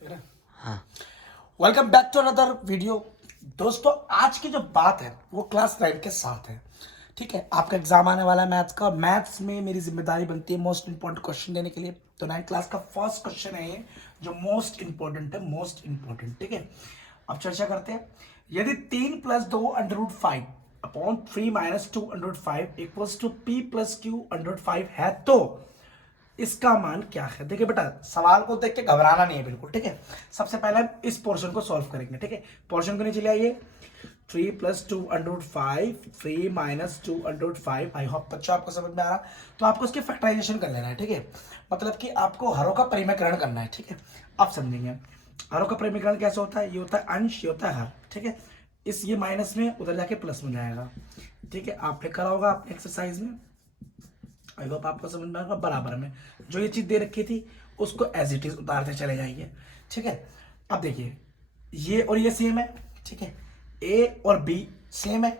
ठीक है। हाँ। Welcome back to another video. दोस्तों आज की जो बात है वो क्लास 9 के साथ है। ठीक है, आपका एग्जाम आने वाला है मैथ्स का। मैथ्स में मेरी जिम्मेदारी बनती है मोस्ट इंपॉर्टेंट क्वेश्चन देने के लिए। तो 9th क्लास का फर्स्ट क्वेश्चन है ये, जो मोस्ट इंपॉर्टेंट है, मोस्ट इंपॉर्टेंट। ठीक है, अब चर्चा करते हैं। यदि 3 + 2 √5 upon 3 - 2 √5 equals to p + q √5 है तो इसका मान क्या है। देखिए बेटा, सवाल को देख के घबराना नहीं है बिल्कुल। ठीक है, सबसे पहले हम इस पोर्शन को सॉल्व करेंगे। ठीक है, पोर्शन को नीचे ले आइए। 3 + 2 √5 3 - 2 √5। आई होप बच्चों आपको समझ में आ रहा। तो आपको इसकी फैक्टराइजेशन कर लेना है। ठीक है, मतलब कि आपको हरों का परिमीकरण करना है। ठीक है, आप समझेंगे हरों का परिमीकरण कैसे होता है। ये होता है अंश, ये होता है हर। ठीक है, इस ये माइनस में उधर जाके प्लस में जाएगा। ठीक है, आपने करा होगा आपने एक्सरसाइज में। आई होप आपको समझ में आएगा। बराबर में जो ये चीज दे रखी थी उसको एज इट इज उतारते चले जाइए। ठीक है, अब देखिए ये और ये सेम है। ठीक है, ए और बी सेम है।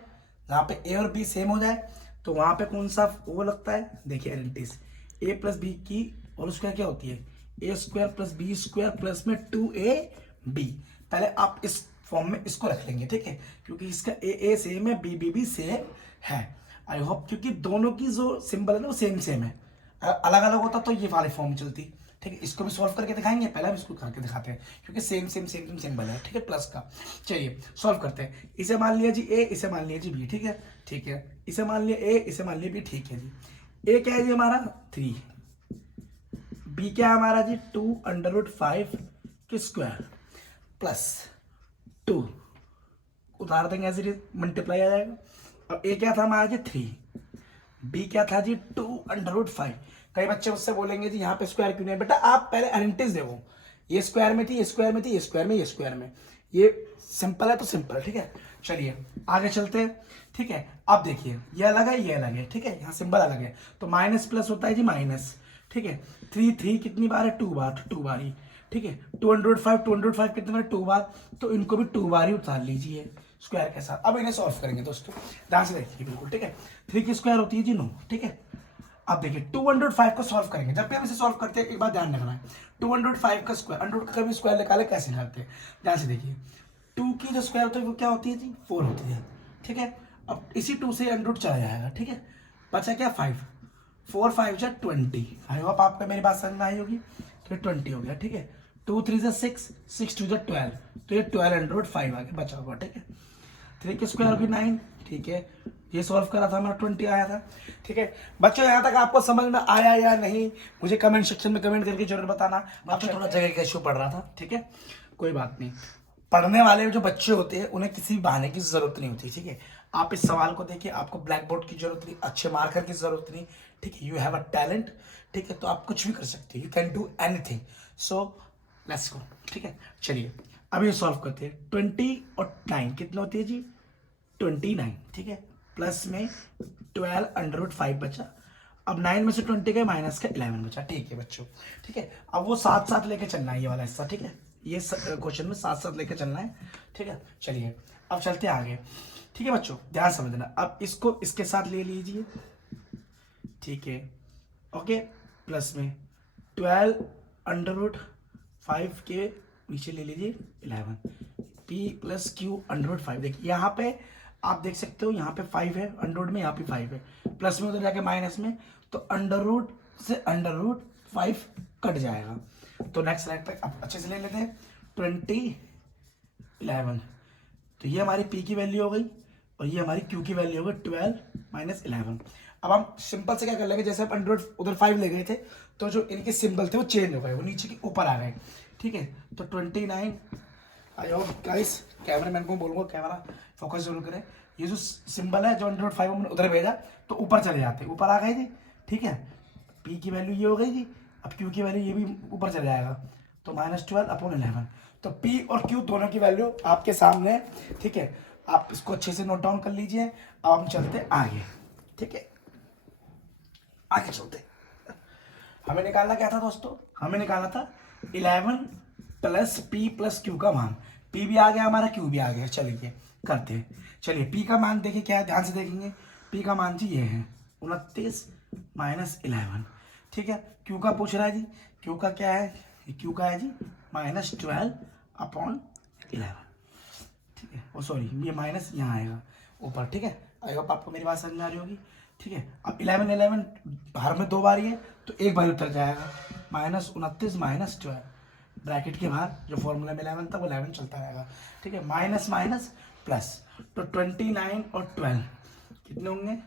जहाँ पे ए और बी सेम हो जाए तो वहां पे कौन सा वो लगता है। देखिए आइडेंटिटीज, ए प्लस बी की और उसका क्या होती है, a² + b² प्लस में 2ab। पहले आप इस फॉर्म में इसको रख लेंगे। ठीक है, क्योंकि इसका ए सेम है, बी सेम है। आई होप, क्योंकि दोनों की जो सिंबल है ना वो सेम सेम है। अलग अलग होता तो ये वाली फॉर्म चलती। ठीक है, इसको भी सॉल्व करके दिखाएंगे। पहले हम इसको करके दिखाते हैं क्योंकि सेम सेम सिंबल है। ठीक है, प्लस का। चलिए सॉल्व करते हैं। इसे मान लिया जी ए, इसे मान लिया जी बी। ठीक है, ठीक है, इसे मान लिया ए, इसे मान लिया बी। ठीक है जी, ए क्या है जी हमारा 3, बी क्या है हमारा जी 2 √5 के स्क्वायर प्लस 2 उतार देंगे ऐसे ही मल्टीप्लाई आ जाएगा। अब ए क्या था हमारा जी 3, बी क्या था जी 2 √5। कई बच्चे मुझसे बोलेंगे जी यहाँ पे स्क्वायर क्यों नहीं है। बेटा आप पहले आइडेंटिटीज देखो, ये स्क्वायर में थी, ये स्क्वायर में थी, ये स्क्वायर में, ये स्क्वायर में। ये सिंपल है तो सिंपल। ठीक है, चलिए आगे चलते हैं। ठीक है, अब देखिए ये अलग है, ये अलग है। ठीक है, यहाँ सिंबल अलग है तो माइनस प्लस होता है जी माइनस। ठीक है, 3 कितनी बार है, 2 बार, तो 2 बार ही। ठीक है, 205 कितने बार, 2 बार, तो इनको भी 2 बार ही उतार लीजिए स्क्वायर के साथ। अब इन्हें सॉल्व करेंगे दोस्तों, ध्यान से देखिए बिल्कुल। ठीक है, 3 की स्क्वायर होती है जी 9। ठीक है, अब देखिए 205 को सॉल्व करेंगे। जब भी हम इसे सॉल्व करते हैं एक बात ध्यान रखना है, 205 का स्क्वायर, अंडर का कभी स्क्वायर निकाले कैसे निकालते हैं, ध्यान से देखिए। 2 की जो स्क्वायर होती है वो क्या होती है जी 4 होती है। ठीक है, अब इसी 2 से अंडर चला जाएगा। ठीक है, बचा क्या 5, 4 5 जा 20। आई होप आपको मेरी बात समझ में आई होगी। तो 20 हो गया। ठीक है, 2 3 जा 6, 6 2 जा 12, तो ये 1205 आ गया बचा हुआ। ठीक है, 3 की स्क्वायर होगी 9। ठीक है, ये सॉल्व करा था हमारा 20 आया था। ठीक है बच्चों, यहाँ तक आपको समझ में आया या नहीं मुझे कमेंट सेक्शन में कमेंट करके जरूर बताना। आपसे थोड़ा जगह का इशू पड़ रहा था। ठीक है, कोई बात नहीं। पढ़ने वाले जो बच्चे होते हैं उन्हें किसी बहाने की जरूरत नहीं होती। ठीक है, आप इस सवाल को देखिए, आपको ब्लैक बोर्ड की जरूरत नहीं, अच्छे मार्कर की जरूरत नहीं। ठीक है, यू हैव अ टैलेंट। ठीक है, तो आप कुछ भी कर सकते हो, you can do anything. So let's go. ठीक है, चलिए अब ये सॉल्व करते हैं। 20 और 9 कितना होती है जी 29। ठीक है, प्लस में 12 √5 बचा। अब 9 में से 20 गए माइनस का 11 बचा। ठीक है बच्चों, ठीक है, अब वो साथ साथ लेके चलना है ये वाला हिस्सा। ठीक है, ये क्वेश्चन में साथ साथ लेके चलना है। ठीक है, चलिए अब चलते हैं आगे। ठीक है बच्चों, ध्यान समझना। अब इसको इसके साथ ले लीजिए। ठीक है, ओके, प्लस में 12 √5 के नीचे ले लीजिए 11, p + q √5। देखिए यहाँ पे आप देख सकते हो, यहाँ पे 5 है अंडर में, यहाँ पे 5 है, प्लस में उधर जाके माइनस में, तो अंडर से √5 कट जाएगा। तो नेक्स्ट लाइन पे अब अच्छे से ले लेते हैं। 20 11, तो ये हमारी p की वैल्यू हो गई और ये हमारी q की वैल्यू हो गई 12 - 11। अब हम सिंपल से क्या कर लेंगे, जैसे हम अंडर उधर 5 ले गए थे तो जो इनके सिंबल थे वो चेंज हो गए, वो नीचे के ऊपर आ गए। ठीक है, तो 29। आई होप गाइस, कैमरामैन को बोलूंगा कैमरा फोकस जरूर करें। ये जो सिंबल है जो अंडर 5 हमने उधर भेजा तो ऊपर चले जाते, ऊपर आ गए जी। ठीक है, p की वैल्यू ये हो गई जी, अब q की वैल्यू ये भी ऊपर चले जाएगा, तो -12/11। तो p और q दोनों की वैल्यू आपके सामने है। ठीक है, आप इसको अच्छे से नोट डाउन कर लीजिए। अब हम चलते हैं आगे। ठीक है, आगे चलते हैं। हमें निकालना क्या था दोस्तों, हमें निकालना था 11 + p + q का मान। p भी आ गया हमारा, q भी आ गया। चलिए करते हैं। चलिए p का मान देखिए क्या है, ध्यान से देखेंगे। p का मान जी ये है 29 - 11। ठीक है, q का पूछ रहा है जी, q का क्या है, q का है जी -12/11, ठीक है। ओ सॉरी, ये माइनस यहाँ आएगा ऊपर, ठीक है। आई होप आपको मेरी बात समझ में आ रही होगी, ठीक है। अब 11 बाहर में 2 बार ही है तो एक बार उतर जाएगा, -29 -12, ब्रैकेट के बाहर जो फॉर्मूला में 11 था वो 11 चलता रहेगा, ठीक है। माइनस माइनस प्लस, तो 29 और 12 कितने होंगे,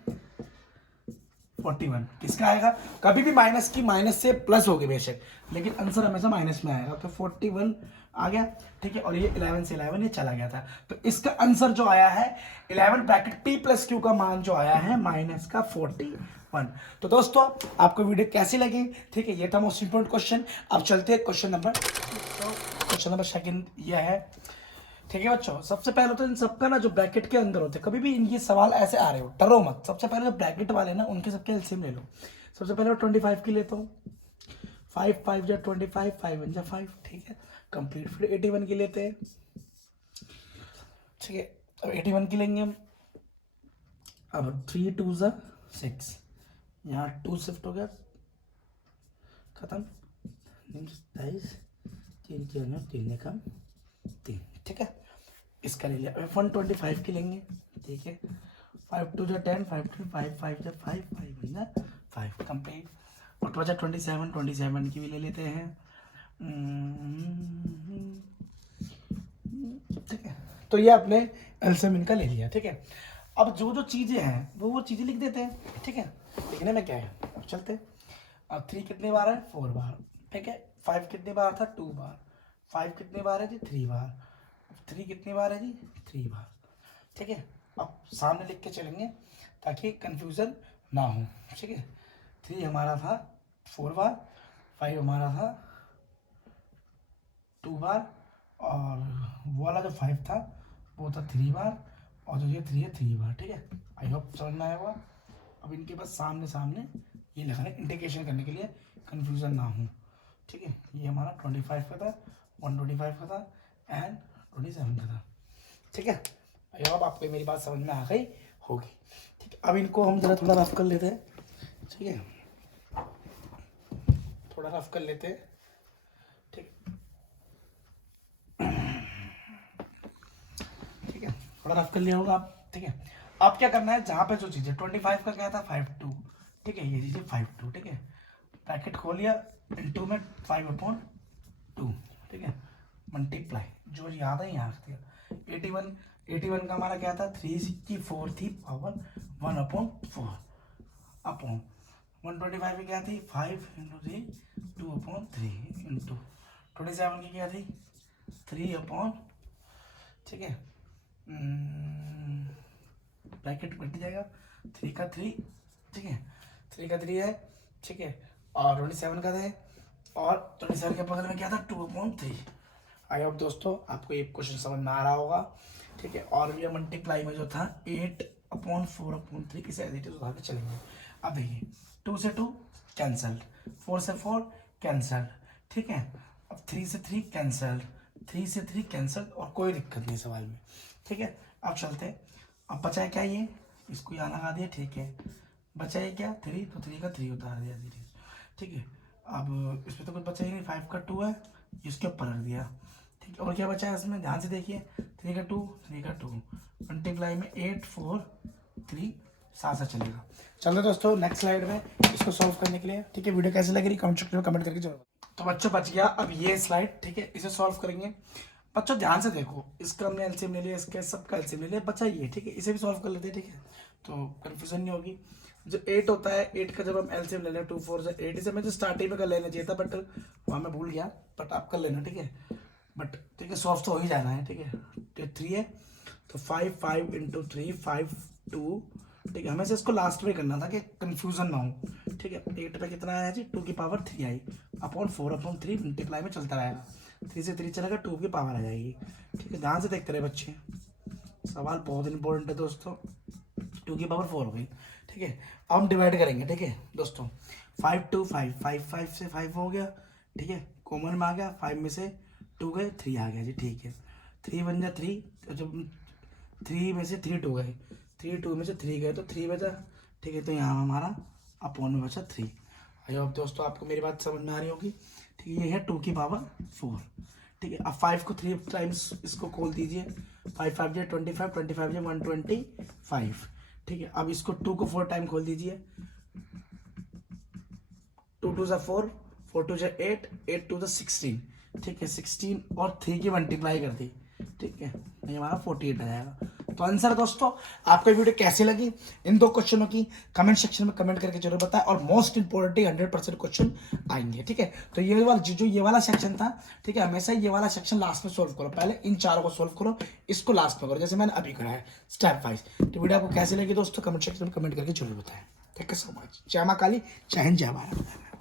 41। किसका आएगा, कभी भी माइनस की माइनस से प्लस होगी बेशक, लेकिन आंसर हमेशा माइनस में आएगा, तो 41 आ गया, ठीक है। और ये 11 से 11 ये चला गया था, तो इसका आंसर जो आया है 11 ब्रैकेट p + q का मान जो आया है -41। तो दोस्तों आपको वीडियो कैसी लगी, ठीक है, ये था मोस्ट इंपोर्टेंट क्वेश्चन। अब चलते हैं क्वेश्चन नंबर सेकंड, ये है, ठीक है बच्चों। सबसे पहले तो इन सबका ना जो ब्रैकेट के अंदर होते हैं, कभी भी इनके सवाल ऐसे आ रहे हो डरो मत, सबसे पहले जो ब्रैकेट वाले ना उनके सबके एलसीएम ले लो। सबसे पहले 25 की लेता हूँ, 5 5 जा 25, 5 1 जा 5, ठीक है, कंप्लीट। फिर 81 की लेते हैं, ठीक है। अब 81 की लेंगे हम, अब 3 2 जा 6, यहाँ 2 शिफ्ट हो गया, खत्म, 27, 3 3 कम 3, ठीक है। इसका ले लिया। 125 की लेंगे, ठीक है, 5 2 जा 10, 5 2 5 5 जा 5 5 1 जा 5, कंप्लीट। और तो बचा 27 की भी ले लेते हैं, ठीक है। तो ये आपने एलसीएम इनका ले लिया, ठीक है। अब जो जो चीज़ें हैं वो चीज़ें लिख देते हैं, ठीक है। लिखने में क्या है, अब चलते हैं। अब 3 कितने बार है, 4 बार, ठीक है। 5 कितने बार था, 2 बार। 5 कितने बार है जी, 3 बार। 3 कितनी बार है जी, 3 बार, ठीक है। अब सामने लिख के चलेंगे ताकि कंफ्यूजन ना हो, ठीक है। 3 हमारा था 4 बार, 5 हमारा था 2 बार, और वो वाला जो 5 था वो था 3 बार, और जो ये 3 है 3 बार, ठीक है। आई होप समझ में आया होगा। अब इनके पास सामने सामने ये लिखा है इंडिकेशन करने के लिए, कंफ्यूजन ना हो, ठीक है। ये हमारा 25 का था, 125 का था एंड 27 का था, ठीक है। आई होप आपको मेरी बात समझ में आ गई होगी, ठीक है। अब इनको हम जरा थोड़ा रफ कर लेते हैं, ठीक है, थोड़ा रफ कर लेते हैं, ठीक ठीक है, थोड़ा रफ कर लिया होगा आप, ठीक है। अब क्या करना है, जहाँ पे जो चीज़ है 25 का क्या था 5 2, ठीक है, ये चीज़ें 5 2, ठीक है। ब्रैकेट खोलिया, इनटू में 5/2, ठीक है, मल्टीप्लाई, जो याद है यहाँ रख दिया। 81 का हमारा क्या था, 3 की 4 थी पावर 1/4 अपॉन 125 की क्या थी, 5 × 3 2/3 इंटू 27 की क्या थी, 3/, ठीक है, ब्रैकेट कट जाएगा, 3 का 3, ठीक है, 3 का 3 है, ठीक है, और 27 का है, और 27 के बगल में क्या था 2/3। आई होप दोस्तों आपको ये क्वेश्चन समझ में आ रहा होगा, ठीक है। और भी मल्टीप्लाई में जो था 8/4/3 इसे एज इट इज उठा के चलेंगे। अब देखिए 2 से 2 कैंसल्ड, 4 से 4 कैंसल्ड, ठीक है। अब 3 से 3 कैंसल्ड, 3 से 3 कैंसल्ड, और कोई दिक्कत नहीं सवाल में, ठीक है। अब चलते हैं, अब बचा है क्या, ये इसको यहाँ लगा दिया, ठीक है। बचा है क्या 3, तो 3 का 3 उतार दिया धीरे, ठीक है। अब इसमें तो कुछ बचा ही नहीं, 5 का 2 है, इसके ऊपर रख दिया, ठीक है। और क्या बचा है इसमें, ध्यान से देखिए, 3 का 2 3 का 2 मल्टीप्लाई में 8 4 3 साथ साथ चलेगा। चलो दोस्तों नेक्स्ट स्लाइड में इसको सॉल्व करने के लिए, ठीक है। वीडियो कैसी लग रही कमेंट सेक्शन में कमेंट करके जरूर। तो बच्चों बच गया अब ये स्लाइड, ठीक है, इसे सॉल्व करेंगे। बच्चों ध्यान से देखो, इसका हमने एलसीएम ले लिया, इसका सबका एलसीएम ले लिया, बचा ये, ठीक है। इसे भी सॉल्व कर लेते हैं, ठीक है, तो कन्फ्यूजन नहीं होगी। जो 8 होता है, 8 का जब हम एलसीएम ले लें 2 4 से 8, इसे मुझे स्टार्टिंग में कर लेना चाहिए था, बट वहाँ मैं भूल गया, बट आप कर लेना, ठीक है। बट ठीक है, सॉल्व तो हो ही जाना है, ठीक है। तो 3 है, तो 5 5 × 3 5 2, ठीक है। हमें से इसको लास्ट में करना था कि कंफ्यूजन ना हो, ठीक है। 8 पे कितना आया जी, 2 की पावर 3 आई, अपॉन 4/3 मल्टीप्लाई में चलता रहेगा, 3 से 3 चलेगा, 2 की पावर आ जाएगी, ठीक है। ध्यान से देखते रहे बच्चे, सवाल बहुत इंपॉर्टेंट है दोस्तों। 2 की पावर 4 हो गई, ठीक है। अब हम डिवाइड करेंगे, ठीक है दोस्तों। 5 2 5 5 5 से 5 हो गया, ठीक है, कॉमन में आ गया, 5 में से 2 गए, 3 आ गया जी, ठीक है। 3 बन जा 3, तो जब 3 में से 3 2 गए, 3 2 में से 3 गए, तो 3 बचा, ठीक है। तो यहाँ हमारा अपॉन में बचा 3। आई होप दोस्तों आपको मेरी बात समझ में आ रही होगी, ठीक है। ये है 2 की पावर 4, ठीक है। अब 5 को 3 टाइम्स इसको खोल दीजिए, 5 5 जे 25, 25 जे 125, ठीक है। अब इसको 2 को 4 टाइम खोल दीजिए, 2 2 4, 4 2 8, 8 2 16, ठीक है। 16 और 3 की मल्टीप्लाई कर दी, ठीक है, ये हमारा 48 आ जाएगा। तो आंसर दोस्तों, आपको वीडियो कैसी लगी इन दो क्वेश्चनों की कमेंट सेक्शन में कमेंट करके जरूर बताएं, और मोस्ट इंपोर्टेंटली 100% क्वेश्चन आएंगे, ठीक है। तो ये वाला जो ये वाला सेक्शन था, ठीक है, हमेशा ये वाला सेक्शन लास्ट में सोल्व करो, पहले इन चारों को सोल्व करो, इसको लास्ट में करो, जैसे मैंने अभी करा है स्टेप वाइज। तो वीडियो आपको कैसी लगी दोस्तों, कमेंट सेक्शन में कमेंट करके जरूर बताएं। Thank you so much. जय मां काली, जय हिंद, जय भारत।